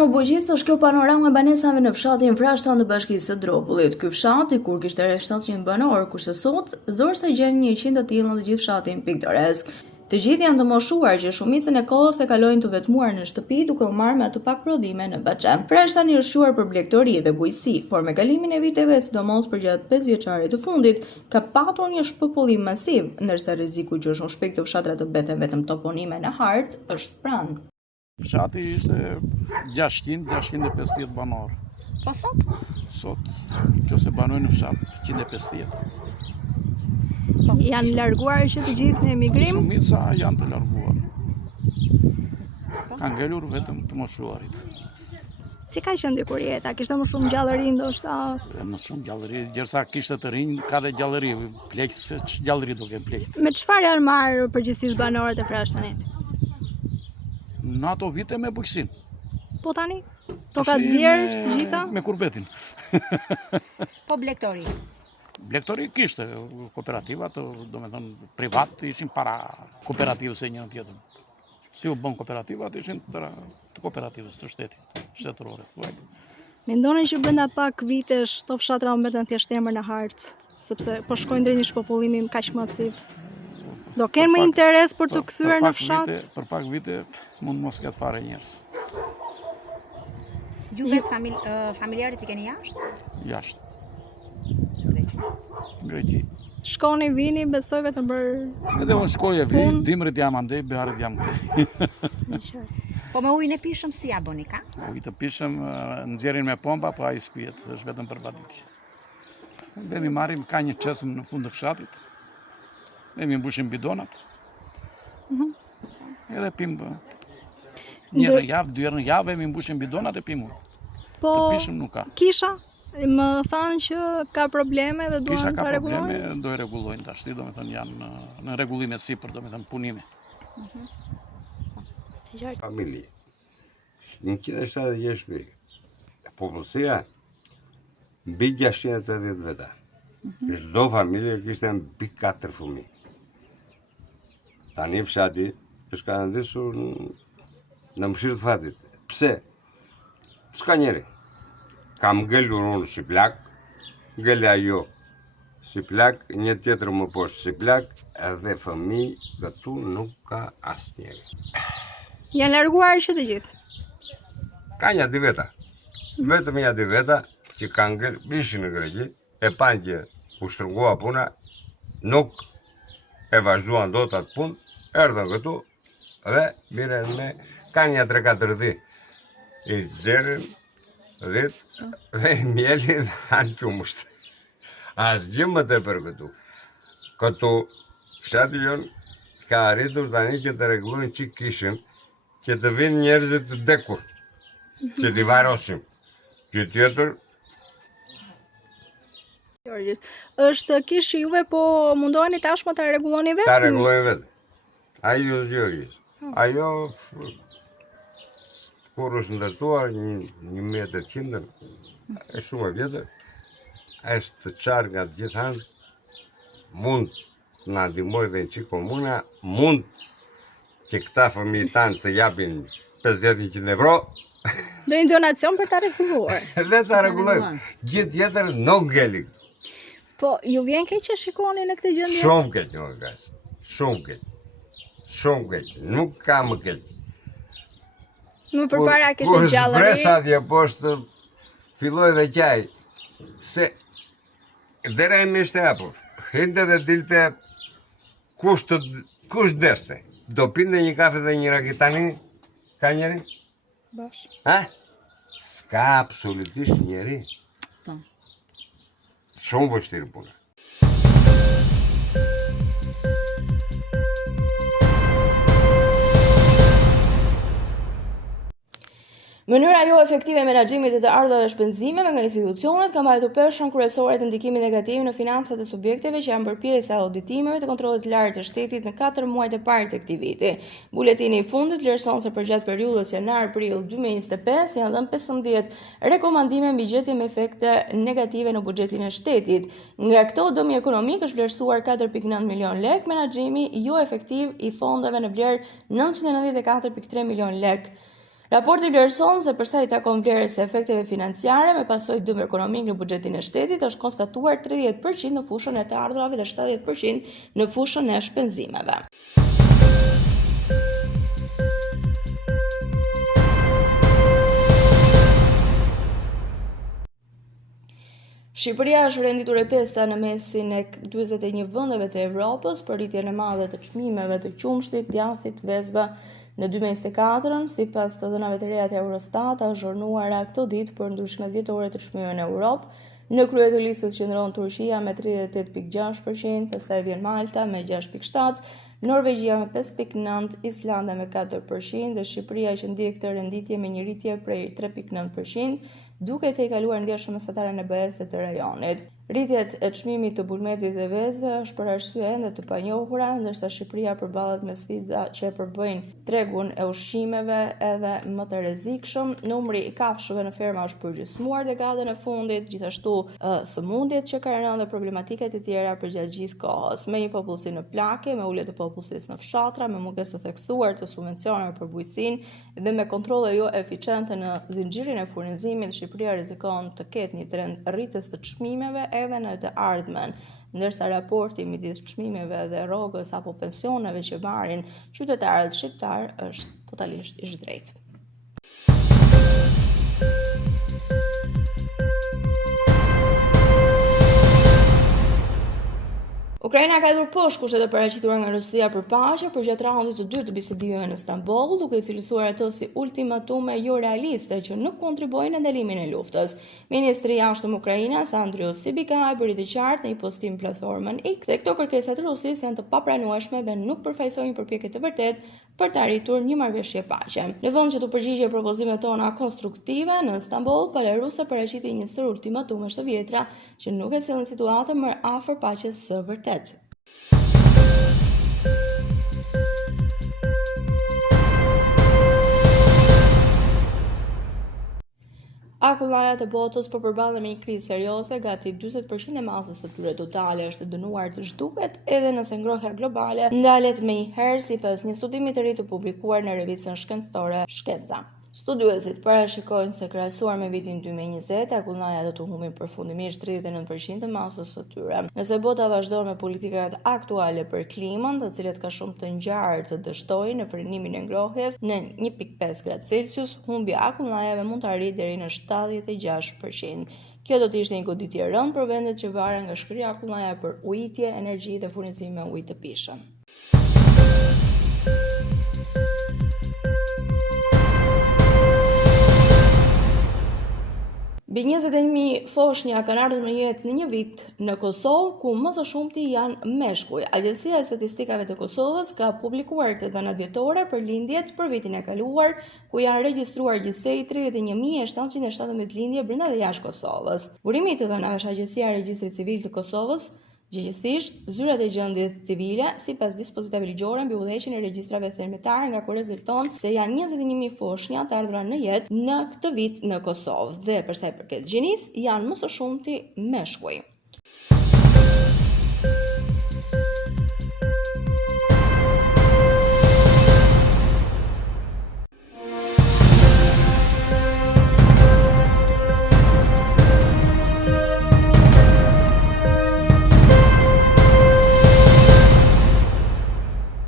më bujqitës është kjo panorama e banesave në fshatin Vrashtan të Bashkisë së Dropullit. Ky fshat, i kur kishte rreth 700 banor, kurse sot zorse gjen 100 të tillë në të gjithë fshatin piktoresk. Të gjithë janë të moshuar që shumicën e kohës e kalojnë të vetmuar në shtëpi duke u marrë me atë pak prodhime në baxhe. Vrashtani është quar për blegtori dhe bujqësi, por me kalimin e viteve, sidomos përgjatë 5 vjeçarit të fundit, ka patur një shpopullim masiv, ndërsa rreziku që shumë shpejt të fshatra të beten vetëm toponime në hartë është pranë. Fshati ishte 650 banor. Po sot? Sot, që se banojnë në fshat, 150. Janë larguar që të gjithë në emigrim? Shumica janë të larguar. Kanë ngelur vetëm të moshuarit. Si ka qenë dikur jeta? Kishte më shumë gjallëri ndoshta? Më shumë gjallëri, gjersa kishte të rinj, ka dhe gjallëri, pleqë se gjallëri do kemë pleqë. Me çfarë janë marrë përgjithsisht banorët e Vrashtanit? Në ato vite me bujqësin. Po tani? Toka djerë të gjitha? Me kurbetin. Po blegtori? Blegtori kishte, kooperativat, do me thënë privat, ishin para kooperativës e njën tjetër. Si u bën kooperativat, ishin të kooperativës të shtetit, shtetërore. Mendonin që brenda pak vitesh to fshatra mbeten thjesht emër në hartë, sepse po shkojnë drejt një shpopullimi kaq masiv. Do kenë më interes për të kthyer në fshat? Për pak vite mund mos ketë fare njerëz. Ju vetë familjarët i keni jashtë? Jashtë. Greqi. Shkoni, vini, besoj vetëm për Edhe unë shkoj e vi, dimrit jam andej, beharit jam këtej. Po me ujnë e pishëm si ja bëni ka? Ujë të pishëm, nxjerrin me pompa, po ai spihet, është vetëm për vaditje. Dhe mi marrim, ka një çesëm në fund të fshatit, dhe mi mbushim bidonat, edhe pim një javë, 2 herë në javë, mi mbushim bidonat e pim ujë. Po, të pishëm nuk ka. Kisha? Më thanë që ka probleme dhe duan të rregullojnë? Kisha ka probleme, do e rregullojnë tash, do me thënë janë në rregullime sipër, do me thënë punime. Familje, 176 shpik. Popullsia mbi 680 veta. Çdo familje kishte mbi 4 fëmijë. Tani fshati është ka ndisur në mëshirë të fatit. Pse? S'ka njeri. Kam ngelur unë si plak, ngele ajo si plak, një tjetër më poshtë si plak, edhe fëmijë këtu nuk ka asnjëri. Janë larguar që të gjithë? Ka një dy veta. Vetëm një dy veta që kanë ngel, ishin në Greqi, e panë që u shtrëngua puna, nuk e vazhduan dot atë punë, erdhën këtu dhe miren me ka një 3-4 di. I xherin dhe mjelin anë qumësht. Asgjë më tepër këtu. Këtu fshati jon ka arritur tani që të rregullojnë çik kishën, që të vinë njerëzit të dekur, që t'i varosim. Që tjetër është kishë juve, po mundoheni tashmë ta rregulloni vetë? Ta rregullojnë vetë. Ajo Gjorgjis. Ajo kur është ndërtuar 1 metër qindër, e shumë e vjetër, është të qarë nga të gjithë hanë, mund të na ndihmoj dhe në qikë komuna, mund që këta fëmijë tanë të japin 50-100 euro. Do një donacion për ta rregulluar. Dhe ta rregullojmë. Gjithë tjetër nuk ngeli. Po, ju vjen keq që shikoni në këtë gjendje? Shumë keq, në gas. Shumë keq. Shumë keq. Nuk ka më keq. Më përpara kishte gjallëri. Kur zbresa atje poshtë, filloi dhe qaj, se dera imi ishte hapur. Hinte dhe dilte kush deste. Do pinte një kafe dhe një rakitani, ka njeri? Bash. Ha? S'ka absolutisht njeri. Shumë vështirë puna. Mënyra jo efektive e menaxhimit të ardhurave dhe shpenzimeve nga institucionet ka mbajtur peshën kryesore të ndikimit negativ në financat e subjekteve që janë bërë pjesë e auditimeve të kontrollit të lartë të shtetit në 4 muajt e parë të këtij viti. Buletini i fundit vlerëson se përgjatë periudhës janar-prill 2025 janë dhënë 15 rekomandime mbi gjetje me efekte negative në buxhetin e shtetit. Nga këto, dëmi ekonomik është vlerësuar 4.9 milion lek, menaxhimi jo efektiv i fondeve në vlerë 994.3 milion lek. Raporti vlerëson se përsa i takon vlerës së efekteve financiare me pasojë dëm ekonomik në buxhetin e shtetit, është konstatuar 30% në fushën e të ardhurave dhe 70% në fushën e shpenzimeve. Shqipëria është renditur e pesta në mesin e 41 vendeve të Evropës për rritjen e madhe të çmimeve të qumshtit, djathit, vezëve në 2024, sipas të dhënave të reja të Eurostat, azhurnuara këto ditë për ndryshmet vjetore të çmimeve në Europë. Në krye të listës qëndron Turqia me 38.6%, pastaj vjen Malta me 6.7%, Norvegjia me 5.9%, Islanda me 4% dhe Shqipëria që ndjek këtë renditje me një rritje prej 3.9%, duke të i kaluar ndjeshëm mesatare në BE-s të rajonit. Rritjet e çmimit të bulmetit dhe vezëve është për arsye ende të panjohura, ndërsa Shqipëria përballet me sfida që e përbëjnë tregun e ushqimeve edhe më të rrezikshëm. Numri i kafshëve në ferma është përgjysmuar dekadën e fundit, gjithashtu sëmundjet që kanë rënë dhe problematikat e tjera përgjatë gjithë kohës. Me një popullsi në plakje, me ulje të popullsisë në fshatra, me mungesë të theksuar të subvencioneve për bujqësinë dhe me kontrolle jo eficiente në zinxhirin e furnizimit, Shqipëria rrezikon të ketë një trend rritjes të çmimeve edhe në të ardhmen, ndërsa raporti midis çmimeve dhe rrogës apo pensioneve që marrin qytetarët shqiptar është totalisht i zhdrejtë. Ukraina ka hedhur poshtë kushtet e paraqitura nga Rusia për paqe përgjatë raundit të dytë të bisedimeve në Stamboll, duke i cilësuar ato si ultimatume jo realiste që nuk kontribuojnë në ndalimin e luftës. Ministri i jashtëm Ukrainas, Andriy Sybiha, bëri të qartë në një postim platformën X se këto kërkesa të Rusisë janë të papranueshme dhe nuk përfaqësojnë përpjekje të vërtetë për të arritur një marrëveshje paqe. Në vend që të përgjigje propozimet tona konstruktive, në Stamboll, Belarusi paraqiti një sër ultimatumesh të vjetra që nuk e sjellin situatën më afër paqes së vërtetë. Akullajat e botës po përballen me një krizë serioze, gati 40% e masës së tyre totale është dënuar të zhduket, edhe nëse ngrohja globale ndalet më njëherë sipas një studimi të ri të publikuar në revistën shkencëtore Shkenca. Studiuesit parashikojnë se krahasuar me vitin 2020, akullajat do të humbin përfundimisht 39% të masës së tyre. Nëse bota vazhdon me politikat aktuale për klimën, të cilat ka shumë të ngjarë të dështojnë në frenimin e ngrohjes në 1.5 gradë Celsius, humbja e akullajave mund të arrijë deri në 76%. Kjo do të ishte një goditje e rëndë për vendet që varen nga shkrirja e akullajave për ujitje, energji dhe furnizim me ujë të pishëm. Mbi 21.000 foshnja kanë ardhur në jetë në një vit në Kosovë, ku më së shumti janë meshkuj. Agjencia e Statistikave të Kosovës ka publikuar të dhënat vjetore për lindjet për vitin e kaluar, ku janë regjistruar gjithsej 31.717 lindje brenda dhe jashtë Kosovës. Burimi i të dhënave është Agjencia e Regjistrit Civil të Kosovës. Gjithsesi, zyrat e gjendjes civile, sipas dispozitave ligjore mbi udhëheqjen e regjistrave thermitare, nga ku rezulton se janë 21.000 foshnja të ardhura në jetë në këtë vit në Kosovë dhe për sa i përket gjinisë, janë më së shumti meshkuj.